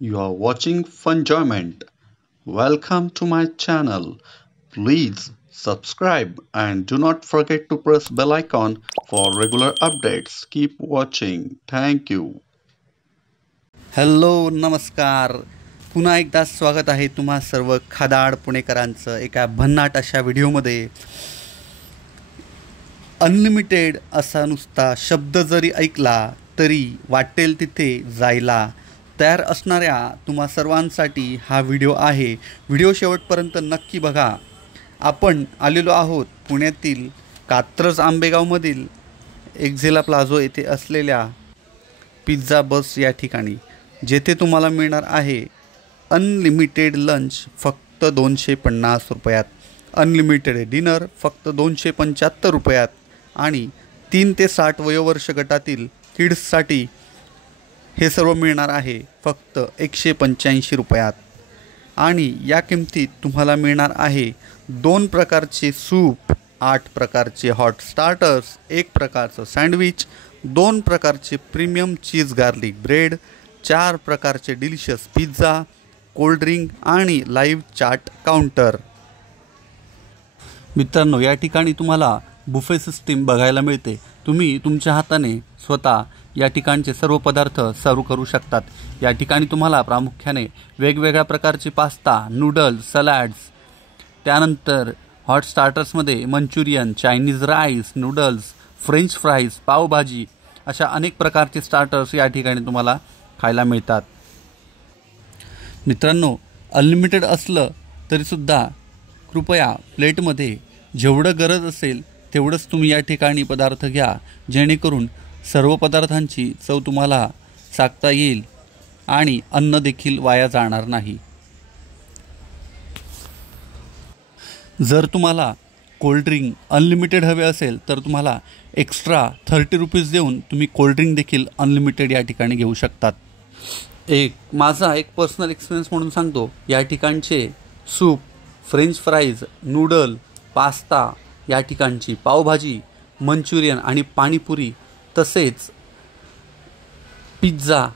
You are watching Funjoyment. Welcome to my channel. Please subscribe and do not forget to press bell icon for regular updates. Keep watching. Thank you. Hello नमस्कार. पुन्हा एकदा स्वागत आहे तुम्हा सर्व खादाड पुणेकरांचं एका भन्नाट अशा व्हिडिओमध्ये. अनलिमिटेड असा नुसता शब्द जरी ऐकला तरी वाटेल तिथे जायला तयार असणाऱ्या तुम्हा सर्वांसाठी हा व्हिडिओ आहे. व्हिडिओ शेवटपर्यंत नक्की बघा. आपण आलेलो आहोत पुण्यातील कात्रज आंबेगावमधील एक्झेला प्लाझो येथे असलेल्या पिझ्झा बस या ठिकाणी, जेथे तुम्हाला मिळणार आहे अनलिमिटेड लंच फक्त 250 रुपयात, अनलिमिटेड डिनर फक्त 275 रुपयात आणि 3 ते 60 वयोवर्ष गटातील किड्ससाठी हे सर्व मिळणार आहे फक्त 185 रुपयात. आणि या किमतीत तुम्हाला मिळणार आहे 2 प्रकारचे सूप, 8 प्रकारचे हॉट स्टार्टर्स, 1 प्रकारचं सँडविच, 2 प्रकारचे प्रीमियम चीज गार्लिक ब्रेड, 4 प्रकारचे डिलिशियस पिझ्झा, कोल्ड्रिंक आणि लाईव्ह चाट काउंटर. मित्रांनो, या ठिकाणी तुम्हाला बुफे सिस्टीम बघायला मिळते. तुम्ही तुमच्या हाताने स्वतः या ठिकाणचे सर्व पदार्थ सर्व करू शकतात. या ठिकाणी तुम्हाला प्रामुख्याने वेगवेगळ्या प्रकारचे पास्ता, नूडल्स, सलॅड्स, त्यानंतर हॉट स्टार्टर्समध्ये Manchurian, Chinese rice, noodles, French fries, pav bhaji अशा अनेक प्रकारचे स्टार्टर्स या ठिकाणी तुम्हाला खायला मिळतात. मित्रांनो, अनलिमिटेड असलं तरीसुद्धा कृपया प्लेटमध्ये जेवढं गरज असेल तेवढंच तुम्ही या ठिकाणी पदार्थ घ्या, जेणेकरून सर्व पदार्थांची चव तुम्हाला चाखता येईल आणि अन्न देखील वाया जाणार नाही. जर तुम्हाला कोल्ड्रिंक अनलिमिटेड हवे असेल तर तुम्हाला एक्स्ट्रा 30 रुपीज देऊन तुम्ही कोल्ड्रिंक देखील अनलिमिटेड या ठिकाणी घेऊ शकतात. माझा एक पर्सनल एक्सपिरियन्स म्हणून सांगतो. या ठिकाणचे soup, French fries, noodle, pasta, या ठिकाणची पावभाजी, मंचुरियन आणि पाणीपुरी तसेच पिझ्झा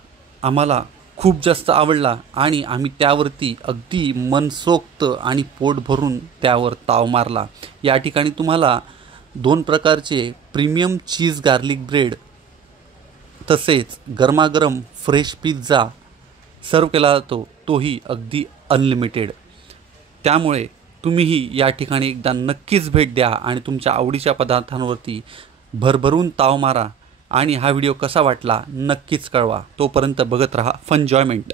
आम्हाला खूप जास्त आवडला आणि आम्ही त्यावरती अगदी मनसोक्त आणि पोट भरून त्यावर ताव मारला. या ठिकाणी तुम्हाला 2 प्रकारचे प्रीमियम चीज गार्लिक ब्रेड तसेच गरमागरम फ्रेश पिझ्झा सर्व केला जातो, तोही अगदी अनलिमिटेड. त्यामुळे तुम्हीही या ठिकाणी एकदा नक्कीच भेट द्या आणि तुमच्या आवडीच्या पदार्थांवरती भरभरून ताव मारा. आणि हा व्हिडिओ कसा वाटला नक्कीच कळवा. तोपर्यंत बघत रहा फनजॉयमेंट.